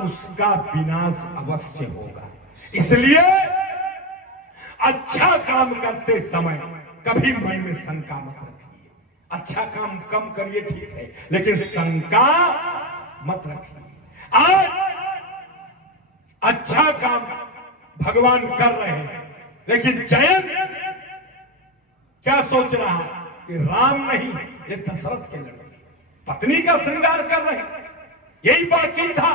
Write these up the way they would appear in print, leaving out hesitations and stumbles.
उसका विनाश अवश्य होगा। इसलिए अच्छा काम करते समय कभी मन में शंका मत रखिए। अच्छा काम कम करिए, ठीक है, लेकिन शंका मत रखिए। आज अच्छा काम भगवान कर रहे हैं, लेकिन जयंत क्या सोच रहा है कि राम नहीं, ये दशरथ के लड़के पत्नी का श्रृंगार कर रहे हैं, यही बाकी था।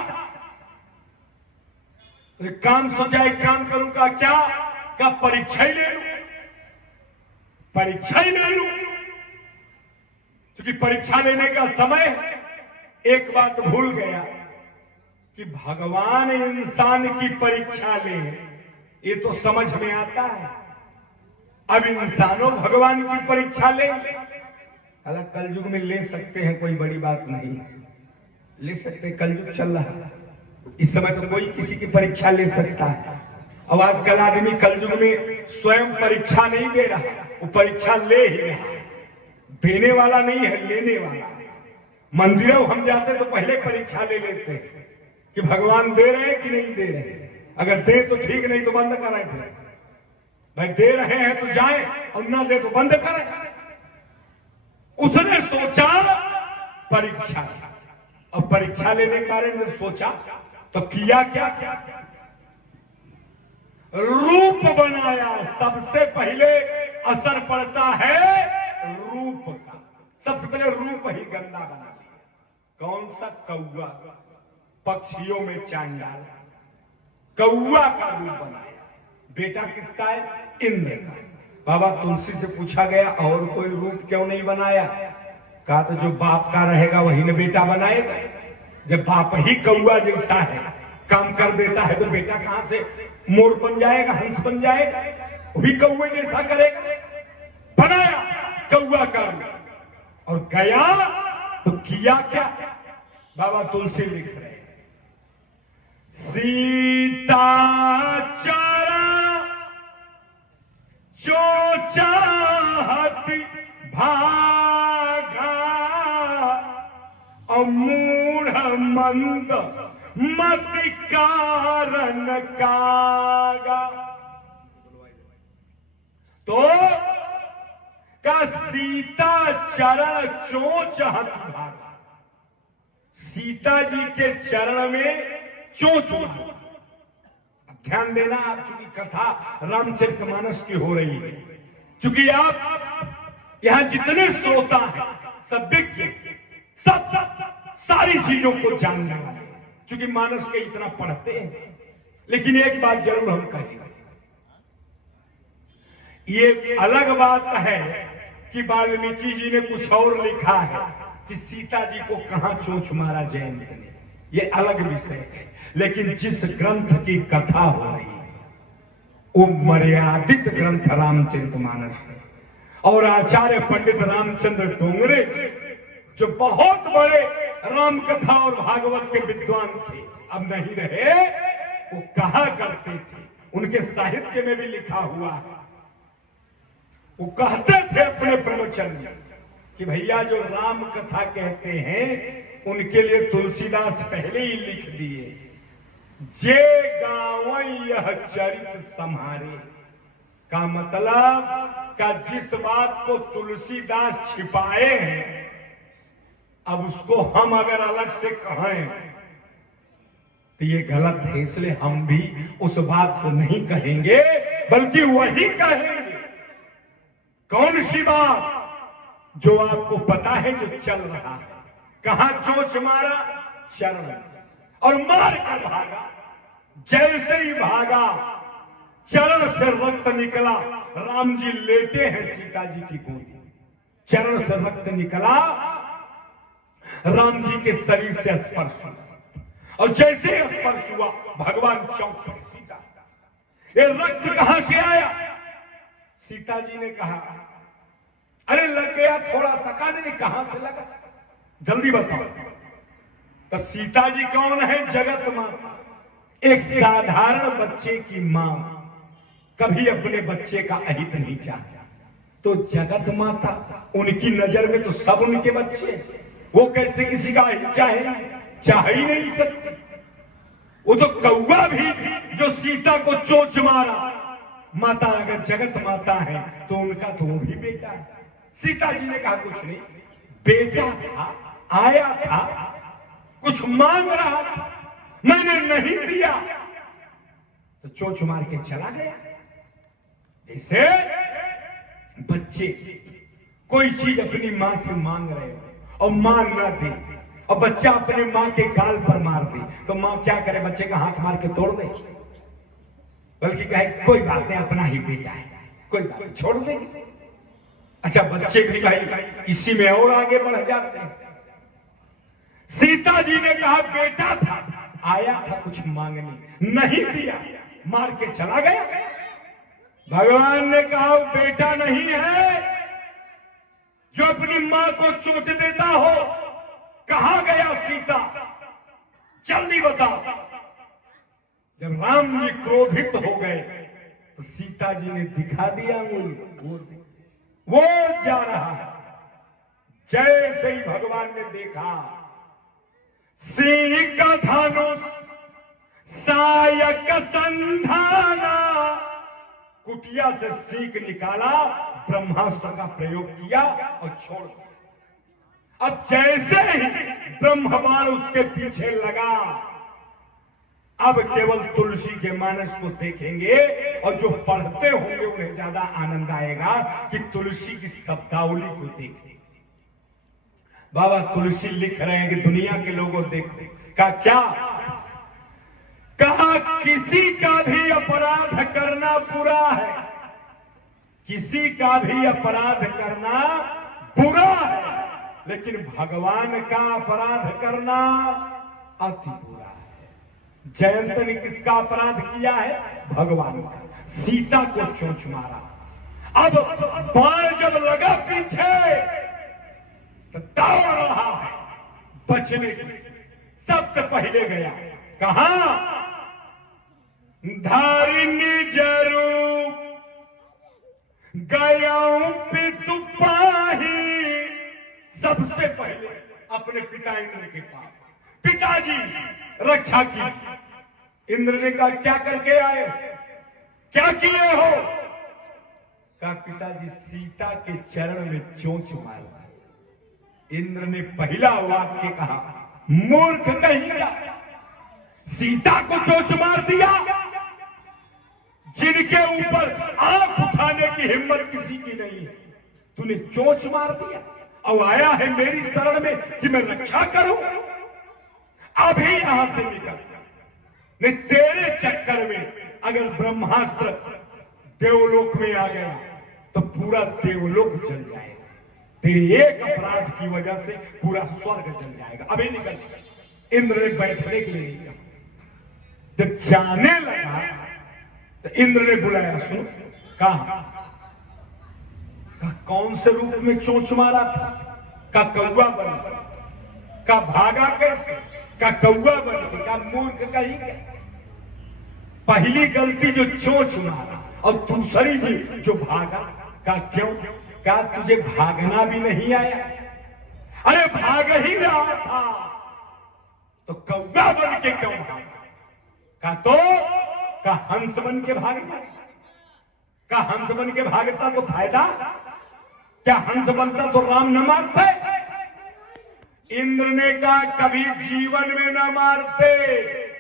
तो एक काम सोचा, एक काम करूंगा क्या परीक्षा ही ले लूं, परीक्षा ही ले लूं, क्योंकि परीक्षा लेने का समय। एक बात भूल गया कि भगवान इंसान की परीक्षा ले, ये तो समझ में आता है। अब इंसानों भगवान की परीक्षा ले, हालांकि कलयुग में ले सकते हैं, कोई बड़ी बात नहीं, ले सकते, कलयुग चल रहा है, इस समय तो कोई किसी की परीक्षा ले सकता है। अब आजकल आदमी कलयुग में स्वयं परीक्षा नहीं दे रहा, वो परीक्षा ले ही रहा, देने वाला नहीं है, लेने वाला। मंदिरों हम जाते तो पहले परीक्षा ले लेते हैं कि भगवान दे रहे हैं कि नहीं दे रहे हैं। अगर दे तो ठीक, नहीं तो बंद करें। भाई दे रहे हैं तो जाएं, और ना दे तो बंद करें। उसने सोचा परीक्षा, और परीक्षा लेने के बारे में सोचा तो किया क्या, रूप बनाया। सबसे पहले असर पड़ता है रूप का, सबसे पहले रूप ही गंदा बना दिया। कौन सा? कौआ, पक्षियों में चांडाल, कौआ का रूप बनाया। बेटा किसका है? इंद्र का। बाबा तुलसी से पूछा गया और कोई रूप क्यों नहीं बनाया? कहा तो जो बाप का रहेगा वही ने बेटा बनाएगा। जब बाप ही कौआ जैसा है, काम कर देता है, तो बेटा कहां से मोर बन जाएगा, हंस बन जाएगा? वो भी कौए जैसा करेगा। बनाया कौआ का रूप और गया तो किया क्या? बाबा तुलसी लिख रहे हैं, सीता चरण जो चाहत भागा, और मूढ़ मंद मति कारण कागा। तो का सीता चरण चोंच हत भागा, सीता जी के चरण में चोंच मारा। ध्यान देना, आप चूंकि कथा रामचरितमानस की हो रही है, क्योंकि आप यहां जितने श्रोता हैं सब विज्ञ, सब सारी चीजों को जानने वाले, क्योंकि मानस के इतना पढ़ते हैं। लेकिन एक बात जरूर हम कहेंगे, ये अलग बात है कि वाल्मीकि जी ने कुछ और लिखा है कि सीता जी को कहां चोंच मारा जयंत ने, ये अलग विषय है। लेकिन जिस ग्रंथ की कथा हो रही है वो मर्यादित ग्रंथ रामचरितमानस है, और आचार्य पंडित रामचंद्र डोंगरे जो बहुत बड़े राम कथा और भागवत के विद्वान थे, अब नहीं रहे, वो कहा करते थे, उनके साहित्य में भी लिखा हुआ है, वो कहते थे अपने प्रवचन में कि भैया जो राम कथा कहते हैं उनके लिए तुलसीदास पहले ही लिख दिए, जे गावई यह चरित सम्हारे, का मतलब का जिस बात को तुलसीदास छिपाए हैं, अब उसको हम अगर अलग से कहें तो ये गलत है। इसलिए हम भी उस बात को नहीं कहेंगे, बल्कि वही कहेंगे। कौन सी बात? जो आपको पता है, जो चल रहा है। कहां चोंच मारा? चरण, और मार कर भागा। जैसे ही भागा, चरण से रक्त निकला। राम जी लेटे हैं सीता जी की गोदी, चरण से रक्त निकला, राम जी के शरीर से स्पर्श हुआ, और जैसे ही स्पर्श हुआ भगवान चौंक गए। सीता, ये रक्त कहां से आया? सीता जी ने कहा, अरे लग गया थोड़ा सा। कहने कहां से लगा, जल्दी बताओ। तो सीता जी कौन है? जगत माता। एक साधारण बच्चे की मां कभी अपने बच्चे का अहित नहीं चाहता, तो जगत माता, उनकी नजर में तो सब उनके बच्चे, वो कैसे किसी का अहित चाहे? चाह ही नहीं सकती। वो तो कौवा भी जो सीता को चोंच मारा, माता अगर जगत माता है तो उनका तो वो भी बेटा है। सीता जी ने कहा कुछ नहीं, बेटा था, आया था, कुछ मांग रहा था, मैंने नहीं दिया तो चोंच मार के चला गया। जैसे बच्चे कोई चीज अपनी मां से मांग रहे हो और मां ना दे, और बच्चा अपने मां के गाल पर मार दे, तो मां क्या करे? बच्चे का हाथ मार के तोड़ दे, बल्कि कहे कोई बात नहीं, अपना ही बेटा है, कोई बात नहीं, छोड़ देगी। अच्छा, बच्चे भी भाई इसी में और आगे बढ़ जाते हैं। सीता जी ने कहा बेटा था, आया था कुछ मांगने, नहीं दिया, मार के चला गया। भगवान ने कहा बेटा नहीं है जो अपनी मां को चोट देता हो। कहां गया सीता? जल्दी बताओ। जब राम जी क्रोधित हो गए तो सीता जी ने दिखा दिया वो जा रहा है। जैसे ही भगवान ने देखा, सिंह का धनुष सायक संधाना, कुटिया से सीख निकाला, ब्रह्मास्त्र का प्रयोग किया और छोड़ दिया। अब जैसे ही ब्रह्मबाण उसके पीछे लगा, अब केवल तुलसी के मानस को देखेंगे, और जो पढ़ते होंगे उन्हें ज्यादा आनंद आएगा कि तुलसी की शब्दावली को देखें। बाबा तुलसी लिख रहे हैं कि दुनिया के लोगों देखो का क्या कहा, किसी का भी अपराध करना बुरा है, किसी का भी अपराध करना बुरा है, लेकिन भगवान का अपराध करना अति बुरा है। जयंत ने किसका अपराध किया है? भगवान का। सीता को चोंच मारा। अब बाण जब लगा पीछे तो दौड़ रहा है बचने के लिए। सबसे पहले गया कहां? धारिणी जरूर गया पितु पाही। सबसे पहले अपने पिता इंद्र के पास, पिताजी रक्षा की। इंद्र ने कहा क्या करके आए, क्या किए हो? कहा पिताजी सीता के चरण में चोंच मारा। इंद्र ने पहला वाक्य कहा, मूर्ख कहीं, सीता को चोंच मार दिया। जिनके ऊपर आंख उठाने की हिम्मत किसी की नहीं है, तूने चोंच मार दिया और आया है मेरी शरण में कि मैं रक्षा करूं। अभी यहां से निकल, नहीं तेरे चक्कर में अगर ब्रह्मास्त्र देवलोक में आ गया तो पूरा देवलोक जल जाएगा। तेरे एक अपराध की वजह से पूरा स्वर्ग जल जाएगा। अभी निकल। इंद्र ने बैठने के लिए नहीं कहा। जब जाने लगा तो इंद्र ने बुलाया, सुन, कहा कौन से रूप में चोंच मारा था? का कौवा बन, का भागा कैसे? का कौवा बन के, का मूर्ख कहीं के। पहली गलती जो चोंच मारा और दूसरी जी जो भागा, का क्यों? क्या तुझे भागना भी नहीं आया? अरे भाग ही रहा था तो कौवा बन के क्यों भागा? का हंस बन के भाग जाए। का हंस बन के भागता तो फायदा क्या? हंस बनता तो राम न मारते। इंद्र ने कहा कभी जीवन में न मारते।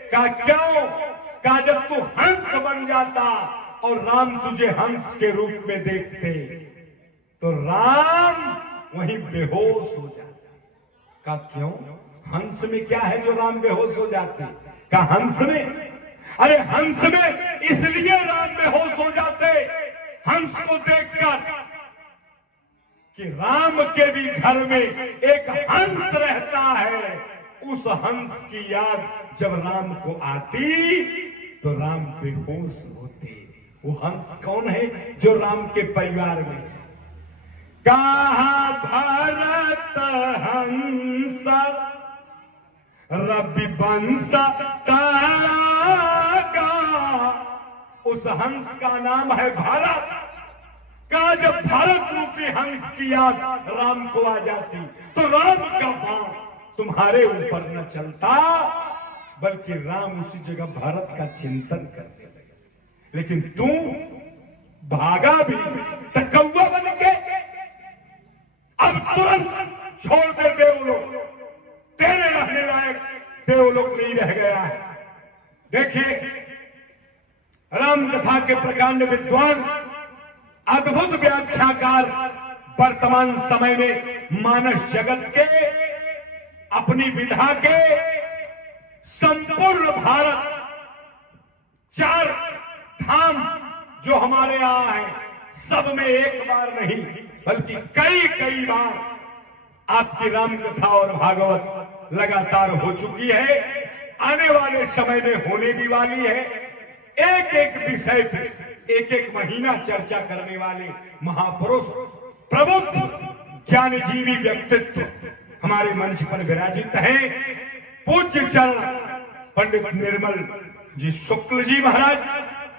का क्यों? का जब तू हंस बन जाता और राम तुझे हंस के रूप में देखते तो राम वहीं बेहोश हो जाता। का क्यों? हंस में क्या है जो राम बेहोश हो जाते? का हंस में, अरे हंस में इसलिए राम बेहोश हो जाते हंस को देखकर कि राम के भी घर में एक हंस रहता है। उस हंस की याद जब राम को आती तो राम बेहोश होते। वो हंस कौन है? जो राम के परिवार में। कहा भरत हंस रवि वंश तारा, उस हंस का नाम है भरत। का जब भरत रूपी हंस की याद राम को आ जाती तो राम का बाण तुम्हारे ऊपर न चलता बल्कि राम उसी जगह भारत का चिंतन करने लगे। लेकिन तू भागा भी तो कौवा बन के, अब तुरंत छोड़ दे देवलोक, तेरे रहने लायक देवलोक नहीं रह गया है। देखिए, राम कथा के प्रकांड विद्वान, अद्भुत व्याख्याकार वर्तमान समय में मानस जगत के, अपनी विधा के, संपूर्ण भारत, 4 धाम जो हमारे यहां है, सब में एक बार नहीं बल्कि कई कई बार आपकी राम कथा और भागवत लगातार हो चुकी है, आने वाले समय में होने भी वाली है। एक एक विषय पे एक एक महीना चर्चा करने वाले महापुरुष, प्रबुद्ध ज्ञानजीवी व्यक्तित्व हमारे मंच पर विराजित हैं। पूज्य चरण पंडित निर्मल जी शुक्ल जी महाराज,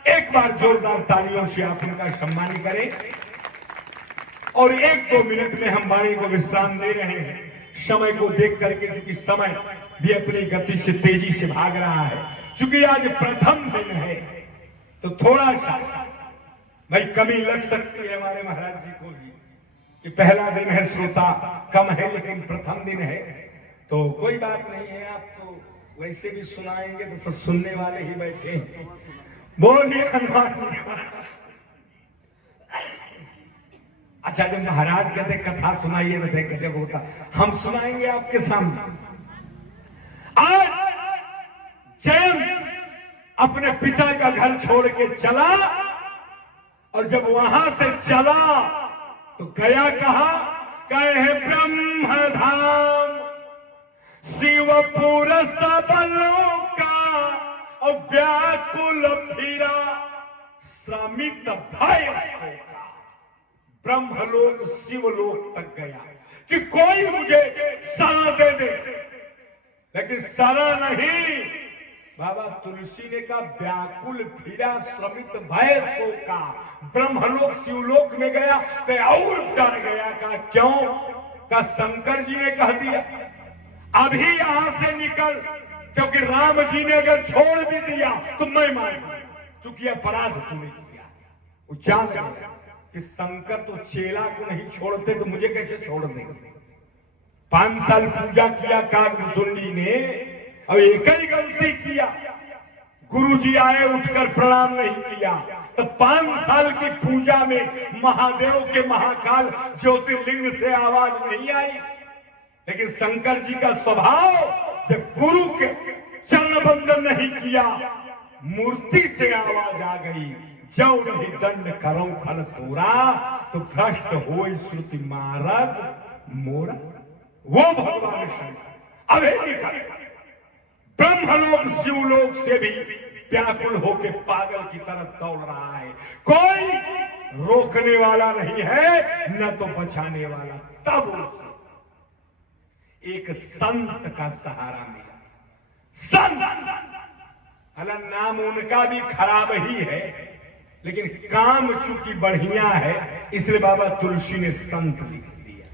एक बार जोरदार तालियों से आप इनका सम्मान करें। और 1-2 मिनट में हम वाणी को विश्राम दे रहे हैं, समय को देख करके, क्योंकि समय भी अपनी गति से तेजी से भाग रहा है। क्योंकि आज प्रथम दिन है तो थोड़ा सा भाई कमी लग सकती है हमारे महाराज जी को भी, कि पहला दिन है, श्रोता कम है, लेकिन प्रथम दिन है तो कोई बात नहीं है। आप तो वैसे भी सुनाएंगे तो सब सुनने वाले ही बैठे हैं। बोलिए हनुमान। अच्छा, जब महाराज कहते कथा सुनाइए तो गजब होता, हम सुनाएंगे आपके सामने। आज जयंत अपने पिता का घर छोड़ के चला, और जब वहां से चला तो गया कहा, कहे ब्रह्मधाम शिवपुर सबलों का, और व्याकुल फिरा श्रमित भय सोका। ब्रह्मलोक शिवलोक तक गया कि कोई मुझे सरा दे दे, लेकिन सरा नहीं। बाबा तुलसी ने कहा, व्याकुल फिरा श्रमित भय सोका। ब्रह्मलोक शिवलोक में गया तो और डर गया। कहा क्यों? कहा शंकर जी ने कह दिया अभी यहां से निकल, क्योंकि राम जी ने अगर छोड़ भी दिया तो मैं मारूंगा, क्योंकि अपराध तूने किया। वो जान गया कि शंकर तो चेला को नहीं छोड़ते तो मुझे कैसे छोड़ देंगे। 5 साल पूजा किया कागभूषुंडी ने, अब एक ही गलती किया, गुरुजी आए उठकर प्रणाम नहीं किया, तो 5 साल की पूजा में महादेव के महाकाल ज्योतिर्लिंग से आवाज नहीं आई। लेकिन शंकर जी का स्वभाव, जब गुरु के चरण बंदन नहीं किया, मूर्ति से आवाज आ गई, जो नहीं दंड करो खल तोरा, तो भ्रष्ट हो श्रुति मारग मोरा। वो भगवान शंकर अभी निकल, ब्रह्मलोक शिवलोक से भी व्याकुल होके पागल की तरह दौड़ रहा है। कोई रोकने वाला नहीं है, न तो बचाने वाला। तब एक संत का सहारा मिला। संत, हालांकि नाम उनका भी खराब ही है, लेकिन काम चूंकि बढ़िया है, इसलिए बाबा तुलसी ने संत लिख दिया।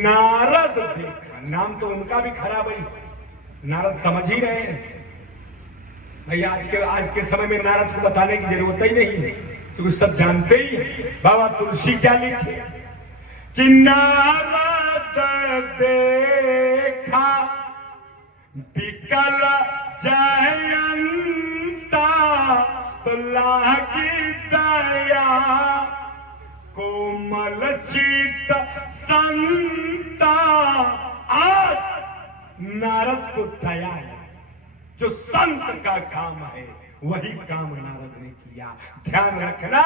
नारद देखा, नाम तो उनका भी खराब है, नारद समझ ही रहे हैं भाई। आज के समय में नारद को बताने की जरूरत ही नहीं है, क्योंकि सब जानते ही हैं। बाबा तुलसी क्या लिखे कि नारद देखा विकल जयंता, तो लागी दया कोमल चित संता। आज नारद को दया है, जो संत का काम है वही काम नारद ने किया। ध्यान रखना,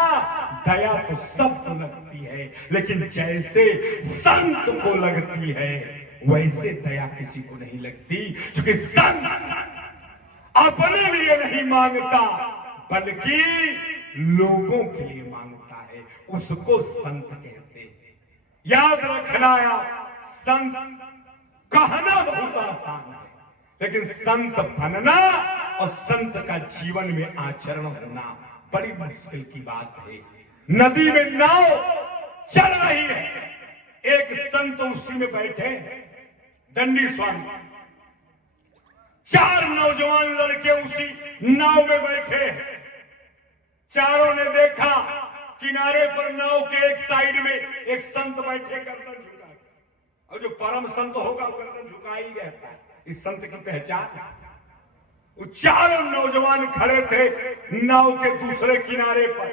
दया तो सबको लगती है, लेकिन जैसे संत को लगती है वैसे दया किसी को नहीं लगती। क्योंकि संत अपने लिए नहीं मांगता, बल्कि लोगों के लिए मांगता है, उसको संत कहते हैं। याद रखना, संत कहना बहुत आसान है, लेकिन संत बनना और संत का जीवन में आचरण होना बड़ी मुश्किल की बात है। नदी में नाव चल रही है, एक संत उसी में बैठे, दंडी स्वामी। 4 नौजवान लड़के उसी नाव में बैठे हैं। चारों ने देखा किनारे पर नाव के एक साइड में एक संत बैठे, गर्दन झुका, और जो परम संत होगा वो गर्दन झुका ही रहता है। इस संत की पहचान, वो चारों नौजवान खड़े थे नाव के दूसरे किनारे पर।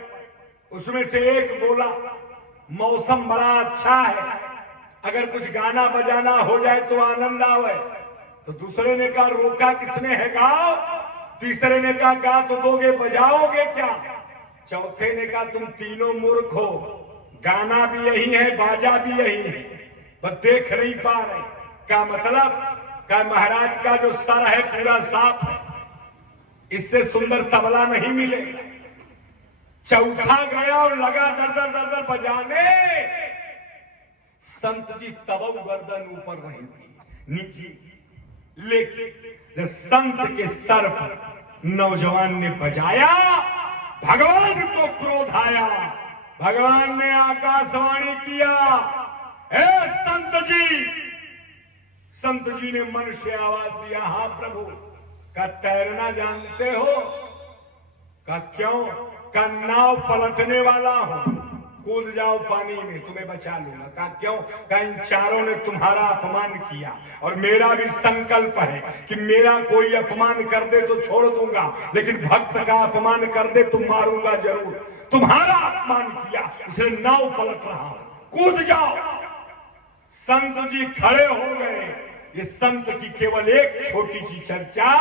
उसमें से एक बोला, मौसम बड़ा अच्छा है, अगर कुछ गाना बजाना हो जाए तो आनंद आवे। तो दूसरे ने कहा, रोका किसने है, गाओ। तीसरे ने कहा, गा तो दोगे, बजाओगे क्या। चौथे ने कहा, तुम तीनों मूर्ख हो, गाना भी यही है, बाजा भी यही है, बस देख नहीं पा रहे। क्या मतलब, क्या महाराज का जो सर है पूरा साफ है, इससे सुंदर तबला नहीं मिलेगा। चौथा गया और लगा दर दर दर दर बजाने। संत जी तब गर्दन ऊपर रही थी, नीचे, लेकिन जब संत के सर पर नौजवान ने बजाया, भगवान को क्रोध आया। भगवान ने आकाशवाणी किया, हे संत जी। संत जी ने मन से आवाज दिया, हाँ प्रभु। का तैरना जानते हो? का क्यों? का नाव पलटने वाला हूं, कूद जाओ पानी में, तुम्हें बचा लूंगा। का क्यों? का इन चारों ने तुम्हारा अपमान किया और मेरा भी संकल्प है कि मेरा कोई अपमान कर दे तो छोड़ दूंगा, लेकिन भक्त का अपमान कर दे तो मारूंगा जरूर। तुम्हारा अपमान किया इसलिए नाव पलट रहा हूं, कूद जाओ। संत जी खड़े हो गए। ये संत की केवल एक छोटी सी चर्चा।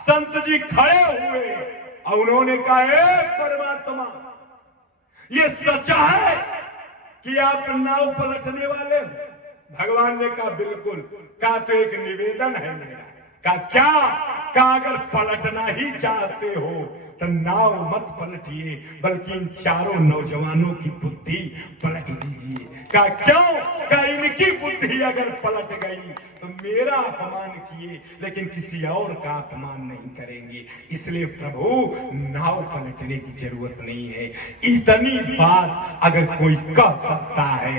संत जी खड़े हुए और उन्होंने कहा, हे परमात्मा, ये सच है कि आप नाव पलटने वाले हो? भगवान ने कहा, बिल्कुल। कहा, तो एक निवेदन है मेरा। कहा, क्या? कहा, अगर पलटना ही चाहते हो तो नाव मत पलटिए, बल्कि इन चारों नौजवानों की बुद्धि पलट दीजिए। कहा, क्यों? कहा, इनकी बुद्धि अगर पलट गई तो मेरा अपमान किए, लेकिन किसी और का अपमान नहीं करेंगे। इसलिए प्रभु, नाव पलटने की जरूरत नहीं है। इतनी बात अगर कोई कह सकता है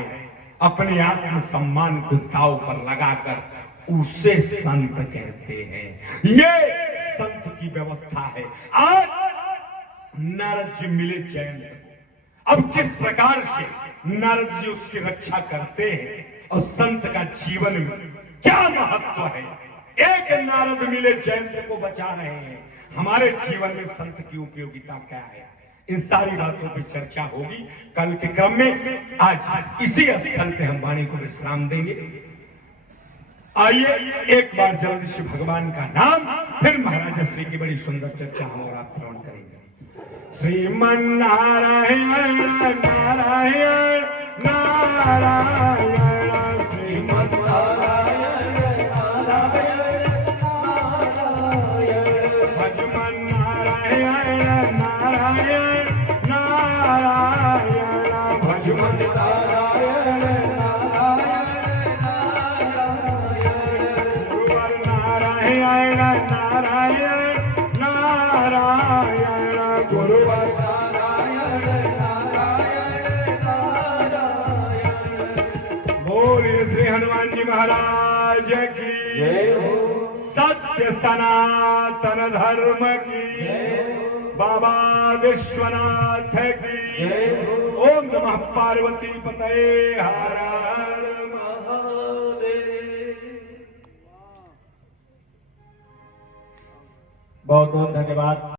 अपने आत्म सम्मान को दांव पर लगाकर, उसे संत कहते हैं। ये संत की व्यवस्था है। आज नारद जी मिले जयंत को। अब किस प्रकार से नारद जी उसकी रक्षा करते हैं और संत का जीवन में क्या महत्व है। एक नारद मिले जयंत को बचा रहे हैं, हमारे जीवन में संत की उपयोगिता क्या है, इन सारी बातों पर चर्चा होगी कल के क्रम में। आज इसी स्थल पे हम वाणी को विश्राम देंगे। आइए एक बार जल्दी से भगवान का नाम, फिर महाराज श्री की बड़ी सुंदर चर्चा हम और आप श्रवण करेंगे। श्रीमन नारायण नारायण नारायण, श्रीमन नारायण नारायण नारायण, भजमन नारायण नारायण नारायण, भजमन नारायण नारायण नारायण नारायण, गुरुवर नारायण नारायण नारायण। बोलिए श्री हनुमान जी महाराज की जय हो, सत्य सनातन धर्म की बाबा विश्वनाथ की जय हो। ओम नमः पार्वती पतये, हर हर महादेव। बहुत बहुत धन्यवाद।